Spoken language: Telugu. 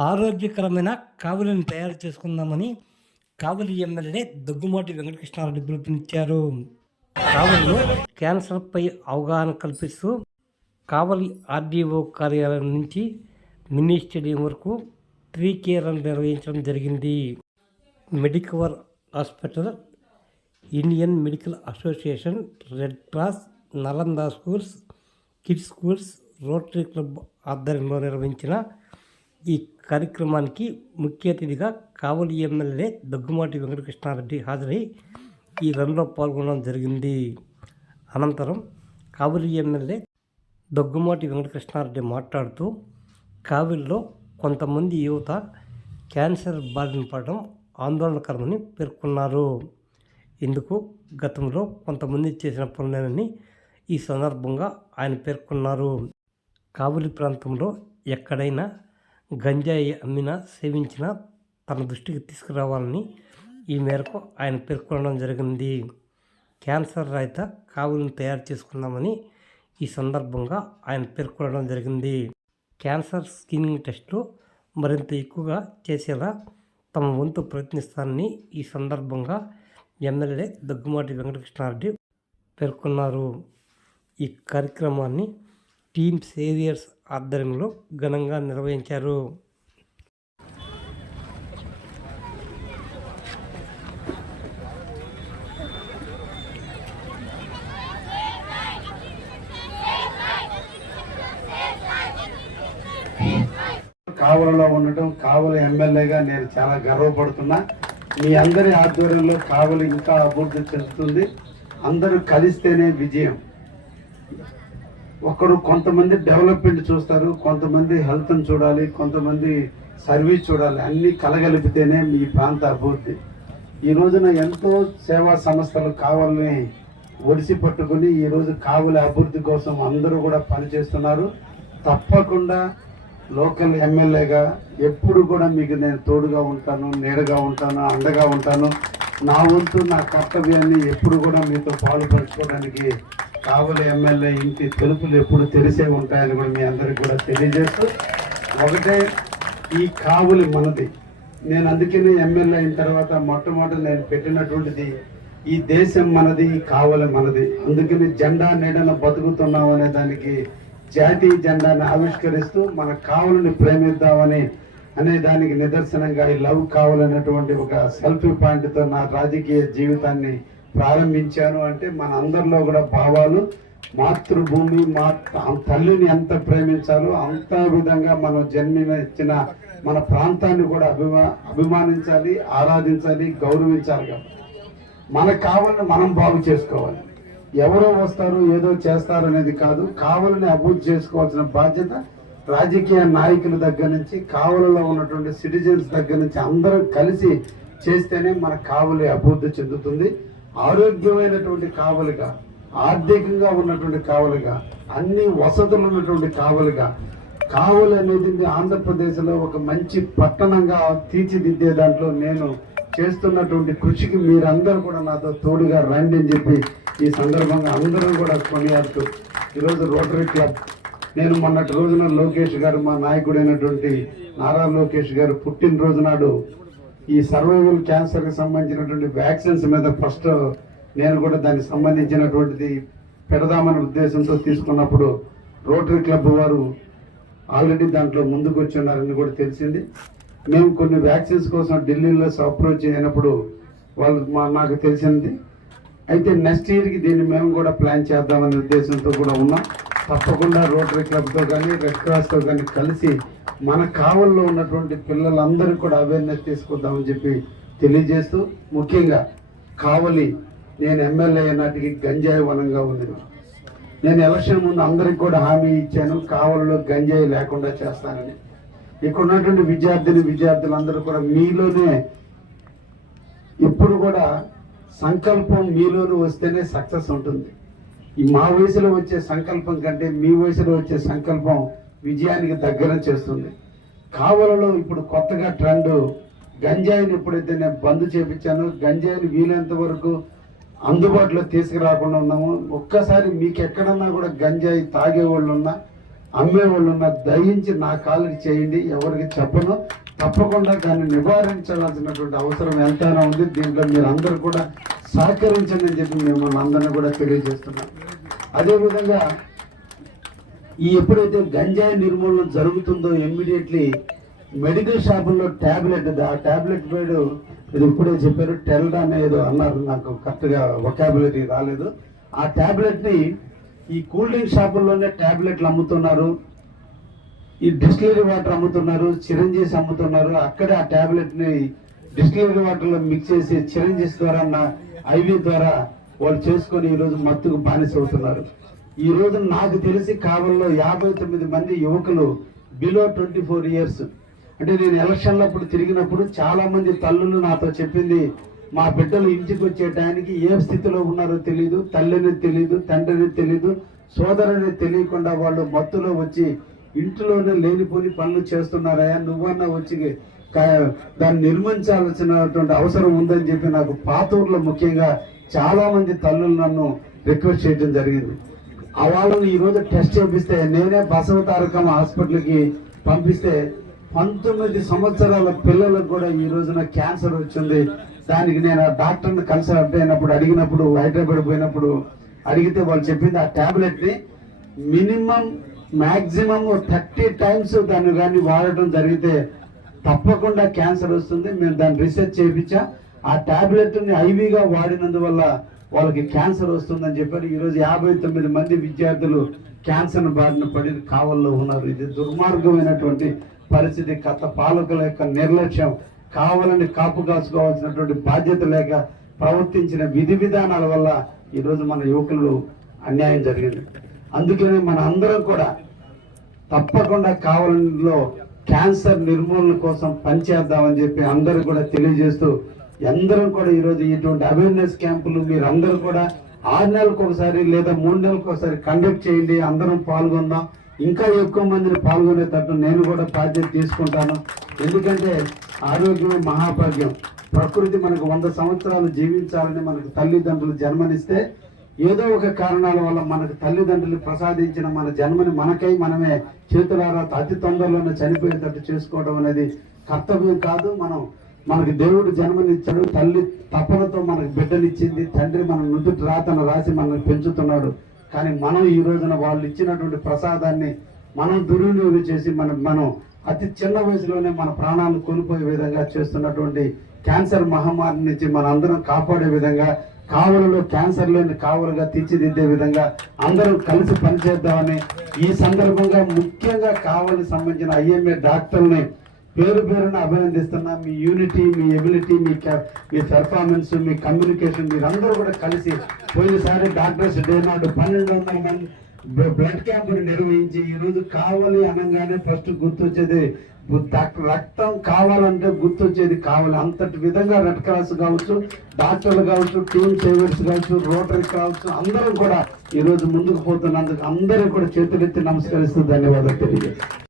ఆరోగ్యకరమైన కావులను తయారు చేసుకుందామని కావలి ఎమ్మెల్యే దగ్గుమాటి వెంకటకృష్ణారెడ్డి పిలుపునిచ్చారు. కావలిలో క్యాన్సర్పై అవగాహన కల్పిస్తూ కావలి ఆర్డీఓ కార్యాలయం నుంచి మినీ స్టేడియం వరకు ట్రీ కేర్ రన్ నిర్వహించడం జరిగింది. Medicover hospital Indian Medical Association Red Cross Nalanda schools kids schools Rotary Club ఆధ్వర్యంలో నిర్వహించిన ఈ కార్యక్రమానికి ముఖ్య అతిథిగా కావలి ఎమ్మెల్యే దగ్గుమాటి వెంకటకృష్ణారెడ్డి హాజరై ఈ రన్లో పాల్గొనడం జరిగింది. అనంతరం కావలి ఎమ్మెల్యే దగ్గుమాటి వెంకటకృష్ణారెడ్డి మాట్లాడుతూ కావిల్లో కొంతమంది యువత క్యాన్సర్ బారిన పడడం ఆందోళనకరమని పేర్కొన్నారు. ఇందుకు గతంలో కొంతమంది చేసిన పనులేనని ఈ సందర్భంగా ఆయన పేర్కొన్నారు. కావలి ప్రాంతంలో ఎక్కడైనా గంజాయి అమ్మినా సేవించినా తన దృష్టికి తీసుకురావాలని ఈ మేరకు ఆయన పేర్కొనడం జరిగింది. క్యాన్సర్ రహిత కావులను తయారు చేసుకుందామని ఈ సందర్భంగా ఆయన పేర్కొనడం జరిగింది. క్యాన్సర్ స్క్రీనింగ్ టెస్టులు మరింత ఎక్కువగా చేసేలా తమ వంతు ప్రయత్నిస్తానని ఈ సందర్భంగా ఎమ్మెల్యే దగ్గుమాటి వెంకటకృష్ణారెడ్డి పేర్కొన్నారు. ఈ కార్యక్రమాన్ని టీమ్ సేవియర్స్ ఆధ్వర్యంలో ఘనంగా నిర్వహించారు. కావలలో ఉండటం కావలి ఎమ్మెల్యేగా నేను చాలా గర్వపడుతున్నా. మీ అందరి ఆధ్వర్యంలో కావలి ఇంకా అభివృద్ధి చెందుతుంది. అందరూ కలిస్తేనే విజయం. ఒకరు కొంతమంది డెవలప్మెంట్ చూస్తారు కొంతమంది హెల్త్ని చూడాలి కొంతమంది సర్వీస్ చూడాలి అన్నీ కలగలిపితేనే మీ ప్రాంత అభివృద్ధి. ఈ రోజున ఎంతో సేవా సంస్థలు కావాలని ఒడిసి పట్టుకుని ఈ రోజు కావలి అభివృద్ధి కోసం అందరూ కూడా పనిచేస్తున్నారు. తప్పకుండా లోకల్ ఎమ్మెల్యేగా ఎప్పుడు కూడా మీకు నేను తోడుగా ఉంటాను నీడగా ఉంటాను అండగా ఉంటాను. నా వంతు నా కర్తవ్యాన్ని ఎప్పుడు కూడా మీతో పాలు పంచుకోవడానికి కావలి ఎమ్మెల్యే ఇంటి తలుపులు ఎప్పుడు తెరిసే ఉంటాయని కూడా మీ అందరికి కూడా తెలియజేస్తూ ఒకటే ఈ కావులి మనది. నేను అందుకనే ఎమ్మెల్యే అయిన తర్వాత మొట్టమొదటి నేను పెట్టినటువంటిది ఈ దేశం మనది ఈ కావలి మనది. అందుకని జెండా నీడన బతుకుతున్నాం అనే దానికి జాతీయ జెండాను ఆవిష్కరిస్తూ మన కావులని ప్రేమిద్దామని అనే దానికి నిదర్శనంగా ఈ లవ్ కావాలనేటువంటి ఒక సెల్ఫీ పాయింట్తో నా రాజకీయ జీవితాన్ని ప్రారంభించాను అంటే మన అందరిలో కూడా భావాలు మాతృభూమి మా తల్లిని ఎంత ప్రేమించాలో అంత విధంగా మనం జన్మించిన మన ప్రాంతాన్ని కూడా అభిమా అభిమానించాలి ఆరాధించాలి గౌరవించాలి కాబట్టి. మనకు కావాలని మనం బాగు చేసుకోవాలి. ఎవరో వస్తారు ఏదో చేస్తారు అనేది కాదు. కావాలని అభివృద్ధి చేసుకోవాల్సిన బాధ్యత రాజకీయ నాయకుల దగ్గర నుంచి కావలలో ఉన్నటువంటి సిటిజన్స్ దగ్గర నుంచి అందరూ కలిసి చేస్తేనే మన కావలి అభివృద్ధి చెందుతుంది. ఆరోగ్యమైనటువంటి కావలిగా ఆర్థికంగా ఉన్నటువంటి కావలిగా అన్ని వసతులు ఉన్నటువంటి కావలిగా కావలి అనేది ఆంధ్రప్రదేశ్లో ఒక మంచి పట్టణంగా తీర్చిదిద్దే దాంట్లో నేను చేస్తున్నటువంటి కృషికి మీరందరూ కూడా నాతో తోడుగా రండి అని చెప్పి ఈ సందర్భంగా అందరం కూడా కొనియాడుతూ ఈరోజు రోటరీ క్లబ్ నేను మొన్నటి రోజున లోకేష్ గారు మా నాయకుడైనటువంటి నారా లోకేష్ గారు పుట్టినరోజు నాడు ఈ సర్వైవల్ క్యాన్సర్కి సంబంధించినటువంటి వ్యాక్సిన్స్ మీద ఫస్ట్ నేను కూడా దానికి సంబంధించినటువంటిది పెడదామనే ఉద్దేశంతో తీసుకున్నప్పుడు రోటరీ క్లబ్ వారు ఆల్రెడీ దాంట్లో ముందుకు వచ్చి ఉన్నారని కూడా తెలిసింది. మేము కొన్ని వ్యాక్సిన్స్ కోసం ఢిల్లీలో అప్రోచ్ అయినప్పుడు వాళ్ళు మా నాకు తెలిసింది. అయితే నెక్స్ట్ ఇయర్కి దీన్ని మేము కూడా ప్లాన్ చేద్దామనే ఉద్దేశంతో కూడా ఉన్నాం. తప్పకుండా రోటరీ క్లబ్తో కానీ రెడ్ క్రాస్తో కానీ కలిసి మన కావల్లో ఉన్నటువంటి పిల్లలందరికీ కూడా అవేర్నెస్ తీసుకొద్దామని చెప్పి తెలియజేస్తూ ముఖ్యంగా కావలి నేను ఎమ్మెల్యే నాటికి గంజాయి వనంగా ఉంది. నేను ఎలక్షన్ ముందు అందరికి కూడా హామీ ఇచ్చాను కావలిలో గంజాయి లేకుండా చేస్తానని. ఇక్కడ ఉన్నటువంటి విద్యార్థిని విద్యార్థులందరూ కూడా మీలోనే ఇప్పుడు కూడా సంకల్పం మీలోనే వస్తేనే సక్సెస్ ఉంటుంది. ఈ మా వయసులో వచ్చే సంకల్పం కంటే మీ వయసులో వచ్చే సంకల్పం విజయానికి దగ్గర చేస్తుంది. కావలలో ఇప్పుడు కొత్తగా ట్రెండ్ గంజాయిని ఎప్పుడైతే నేను బంద్ చేపించానో గంజాయిని వీలైనంత వరకు అందుబాటులో తీసుకురాకుండా ఉన్నాము. ఒక్కసారి మీకు ఎక్కడన్నా కూడా గంజాయి తాగే వాళ్ళు ఉన్నా అమ్మే వాళ్ళు ఉన్న దయించి నా కాళ్ళకి చేయండి ఎవరికి చెప్పను. తప్పకుండా దాన్ని నివారించాల్సినటువంటి అవసరం ఎంతైనా ఉంది. దీంట్లో మీరు అందరూ కూడా సహకరించండి అని చెప్పి మిమ్మల్ని అందరినీ కూడా తెలియజేస్తున్నాం అదేవిధంగా ఈ ఎప్పుడైతే గంజాయి నిర్మూలన జరుగుతుందో ఇమ్మీడియట్లీ మెడికల్ షాపుల్లో ట్యాబ్లెట్ ఆ ట్యాబ్లెట్ పేరు ఇది ఇప్పుడే చెప్పారు టెల్డా ఏదో అన్నారు. నాకు కరెక్ట్గా ఒకాబులరీ రాలేదు. ఆ ట్యాబ్లెట్ని ఈ కూల్ డ్రింక్ షాపుల్లోనే ట్యాబ్లెట్లు అమ్ముతున్నారు ఈ డిస్టిలరీ వాటర్ అమ్ముతున్నారు చిరంజీస్ అమ్ముతున్నారు. అక్కడే ఆ ట్యాబ్లెట్ని డిస్టిలరీ వాటర్లో మిక్స్ చేసి చిరంజీస్ ద్వారా ఐవి ద్వారా వాళ్ళు చేసుకొని ఈ రోజు మత్తుకు బానిస అవుతున్నారు. ఈ రోజు నాకు తెలిసి కావల్లో యాభై తొమ్మిది మంది యువకులు బిలో ట్వంటీ ఫోర్ ఇయర్స్ అంటే నేను ఎలక్షన్లో అప్పుడు తిరిగినప్పుడు చాలామంది తల్లులు నాతో చెప్పింది మా బిడ్డలు ఇంటికి వచ్చే టైంకి ఏ స్థితిలో ఉన్నారో తెలియదు తల్లిని తెలియదు తండ్రిని తెలియదు సోదరుని తెలియకుండా వాళ్ళు మత్తులో వచ్చి ఇంటిలోనే లేనిపోని పనులు చేస్తున్నారయ్యా నువ్వన్నా వచ్చి దాన్ని నిర్మించాల్సినటువంటి అవసరం ఉందని చెప్పి నాకు పాతూరులో ముఖ్యంగా చాలామంది తల్లులు నన్ను రిక్వెస్ట్ చేయడం జరిగింది. ఆ వాళ్ళని ఈరోజు టెస్ట్ చేపిస్తే నేనే బసవ తారకం హాస్పిటల్కి పంపిస్తే పంతొమ్మిది సంవత్సరాల పిల్లలకు కూడా ఈ రోజున క్యాన్సర్ వచ్చింది. దానికి నేను ఆ డాక్టర్ని కన్సల్ట్ అయినప్పుడు అడిగినప్పుడు హైదరాబాద్ పోయినప్పుడు అడిగితే వాళ్ళు చెప్పింది ఆ ట్యాబ్లెట్ని మినిమం మ్యాక్సిమం థర్టీ టైమ్స్ దాన్ని కానీ వాడటం జరిగితే తప్పకుండా క్యాన్సర్ వస్తుంది. మేము దాన్ని రీసెర్చ్ చేయించా. ఆ ట్యాబ్లెట్ని ఐవీగా వాడినందువల్ల వాళ్ళకి క్యాన్సర్ వస్తుందని చెప్పారు. ఈరోజు యాభై తొమ్మిది మంది విద్యార్థులు క్యాన్సర్ బారిన పడి కావల్లో ఉన్నారు. ఇది దుర్మార్గమైనటువంటి పరిస్థితి. గత పాలకుల యొక్క నిర్లక్ష్యం. కావాలని కాపు కాసుకోవాల్సినటువంటి బాధ్యత లేక ప్రవర్తించిన విధి విధానాల వల్ల ఈరోజు మన యువకులు అన్యాయం జరిగింది. అందుకనే మన అందరం కూడా తప్పకుండా కావాలలో క్యాన్సర్ నిర్మూలన కోసం పనిచేద్దామని చెప్పి అందరూ కూడా తెలియజేస్తూ అందరం కూడా ఈరోజు ఇటువంటి అవేర్నెస్ క్యాంపులు మీరు అందరూ కూడా ఆరు నెలలకు ఒకసారి లేదా మూడు నెలలకు ఒకసారి కండక్ట్ చేయండి. అందరం పాల్గొందాం. ఇంకా ఎక్కువ మందిని పాల్గొనేటట్టు నేను కూడా బాధ్యత తీసుకుంటాను. ఎందుకంటే ఆరోగ్యమే మహాభాగ్యం. ప్రకృతి మనకు వంద సంవత్సరాలు జీవించాలని మనకు తల్లిదండ్రులు జన్మనిస్తే ఏదో ఒక కారణాల వల్ల మనకు తల్లిదండ్రులు ప్రసాదించిన మన జన్మని మనకై మనమే చేతులారా అతి తొందరలోనే చనిపోయేటట్టు చేసుకోవడం అనేది కర్తవ్యం కాదు. మనం మనకి దేవుడు జన్మనిచ్చాడు. తల్లి తపనతో మనకు బిడ్డనిచ్చింది. తండ్రి మన నుదుటి రాతను రాసి మనల్ని పెంచుతున్నాడు. కానీ మనం ఈ రోజున వాళ్ళు ఇచ్చినటువంటి ప్రసాదాన్ని మనం దుర్వినియోగం చేసి మనం మనం అతి చిన్న వయసులోనే మన ప్రాణాలు కోల్పోయే విధంగా చేస్తున్నటువంటి క్యాన్సర్ మహమ్మారి నుంచి మన అందరం కాపాడే విధంగా కావులలో క్యాన్సర్ లేని కావలుగా తీర్చిదిద్దే విధంగా అందరూ కలిసి పనిచేద్దామని ఈ సందర్భంగా ముఖ్యంగా కావలికి సంబంధించిన ఐఎంఏ డాక్టర్ని పేరు పేరున అభినందిస్తున్నా. మీ యూనిటీ మీ ఎబిలిటీ మీ క- మీ పెర్ఫార్మెన్స్ మీ కమ్యూనికేషన్ మీరందరూ కూడా కలిసి పోయినసారి డాక్టర్స్ డే నాడు పన్నెండు వందల మంది బ్లడ్ క్యాంప్ నిర్వహించి ఈరోజు కావాలి అనగానే ఫస్ట్ గుర్తొచ్చేది రక్తం కావాలంటే గుర్తొచ్చేది కావాలి. అంతటి విధంగా రెడ్ క్రాస్ కావచ్చు డాక్టర్లు కావచ్చు టీమ్ సేవర్స్ కావచ్చు రోటరీ కావచ్చు అందరం కూడా ఈరోజు ముందుకు పోతున్నందుకు అందరూ కూడా చేతులెత్తి నమస్కరిస్తూ ధన్యవాదాలు తెలియజేస్తారు